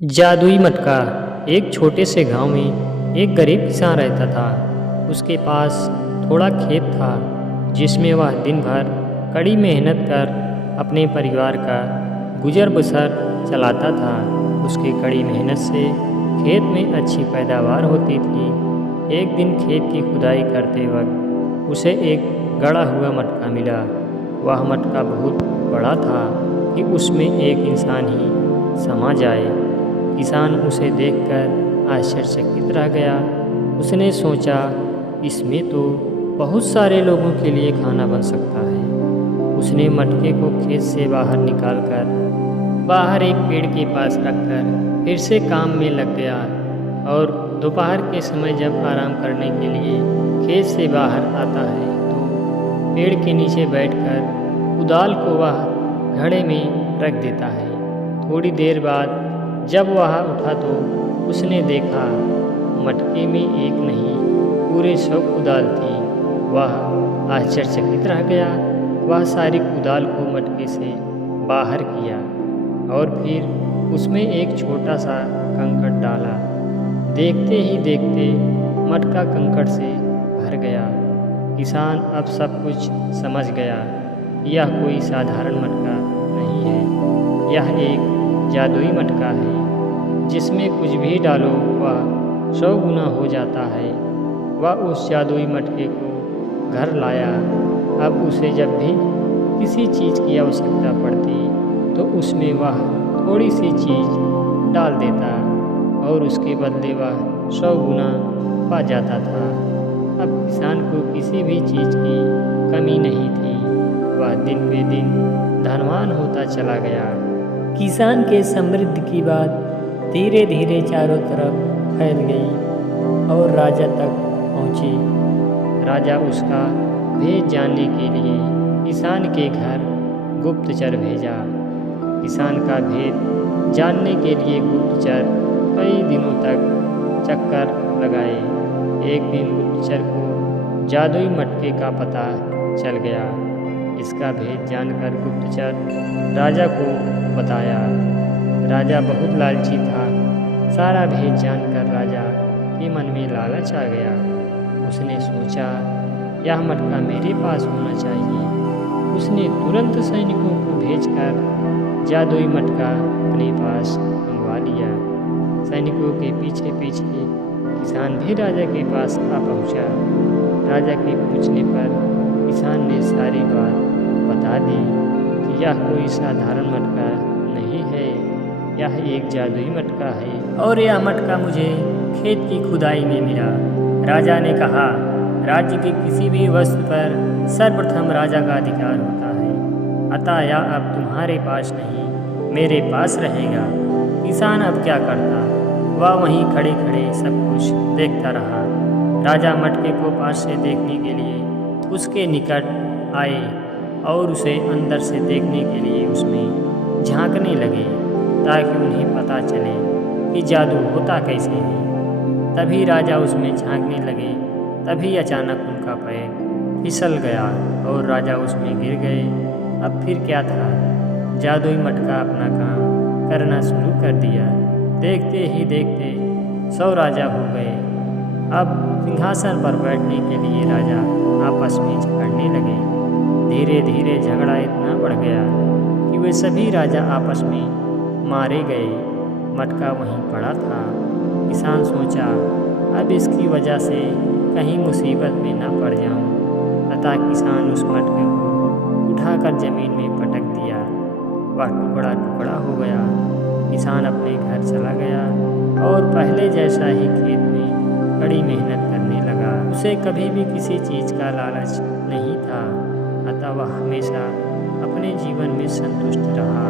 जादुई मटका। एक छोटे से गांव में एक गरीब किसान रहता था। उसके पास थोड़ा खेत था जिसमें वह दिन भर कड़ी मेहनत कर अपने परिवार का गुजर बसर चलाता था। उसकी कड़ी मेहनत से खेत में अच्छी पैदावार होती थी। एक दिन खेत की खुदाई करते वक्त उसे एक गड़ा हुआ मटका मिला। वह मटका बहुत बड़ा था कि उसमें एक इंसान ही समा जाए। किसान उसे देखकर आश्चर्यचकित रह गया। उसने सोचा, इसमें तो बहुत सारे लोगों के लिए खाना बन सकता है। उसने मटके को खेत से बाहर निकालकर बाहर एक पेड़ के पास रखकर फिर से काम में लग गया। और दोपहर के समय जब आराम करने के लिए खेत से बाहर आता है तो पेड़ के नीचे बैठकर कुदाल को वह घड़े में रख देता है। थोड़ी देर बाद जब वह उठा तो उसने देखा मटके में एक नहीं पूरे 100 कुदाल थी। वह आश्चर्यचकित रह गया। वह सारी कुदाल को मटके से बाहर किया और फिर उसमें एक छोटा सा कंकड़ डाला। देखते ही देखते मटका कंकड़ से भर गया। किसान अब सब कुछ समझ गया। यह कोई साधारण मटका नहीं है, यह एक जादुई मटका है जिसमें कुछ भी डालो वह 100 गुना हो जाता है। वह उस जादुई मटके को घर लाया। अब उसे जब भी किसी चीज़ की आवश्यकता पड़ती तो उसमें वह थोड़ी सी चीज़ डाल देता और उसके बदले वह 100 गुना पा जाता था। अब किसान को किसी भी चीज़ की कमी नहीं थी। वह दिन पे दिन धनवान होता चला गया। किसान के समृद्धि की बात धीरे धीरे चारों तरफ फैल गई और राजा तक पहुंची। राजा उसका भेद जानने के लिए किसान के घर गुप्तचर भेजा। किसान का भेद जानने के लिए गुप्तचर कई दिनों तक चक्कर लगाए। एक दिन गुप्तचर को जादुई मटके का पता चल गया। इसका भेद जानकर गुप्तचर राजा को बताया। राजा बहुत लालची था। सारा भेद जानकर राजा के मन में लालच आ गया। उसने सोचा, यह मटका मेरे पास होना चाहिए। उसने तुरंत सैनिकों को भेजकर जादुई मटका अपने पास मंगवा लिया। सैनिकों के पीछे पीछे किसान भी राजा के पास आ पहुंचा। राजा के पूछने पर किसान ने सारी बात बता दी कि यह कोई साधारण मटका नहीं है, यह एक जादुई मटका है और यह मटका मुझे खेत की खुदाई में मिला। राजा ने कहा, राज्य के किसी भी वस्तु पर सर्वप्रथम राजा का अधिकार होता है, अतः यह अब तुम्हारे पास नहीं मेरे पास रहेगा। किसान अब क्या करता, वह वहीं खड़े खड़े सब कुछ देखता रहा। राजा मटके को पास से देखने के लिए उसके निकट आए और उसे अंदर से देखने के लिए उसमें झांकने लगे ताकि उन्हें पता चले कि जादू होता कैसे है। तभी राजा उसमें झांकने लगे। तभी अचानक उनका पैर फिसल गया और राजा उसमें गिर गए। अब फिर क्या था, जादुई मटका अपना काम करना शुरू कर दिया। देखते ही देखते 100 राजा हो गए। अब सिंहासन पर बैठने के लिए राजा आपस में झगड़ने लगे। धीरे धीरे झगड़ा इतना बढ़ गया कि वे सभी राजा आपस में मारे गए। मटका वहीं पड़ा था। किसान सोचा, अब इसकी वजह से कहीं मुसीबत में न पड़ जाऊं। अतः किसान उस मटके को उठाकर जमीन में पटक दिया। वह टुकड़ा टुकड़ा हो गया। किसान अपने घर चला गया और पहले जैसा ही खेत में कड़ी मेहनत करने लगा। उसे कभी भी किसी चीज़ का लालच नहीं था, अतः वह हमेशा अपने जीवन में संतुष्ट रहा।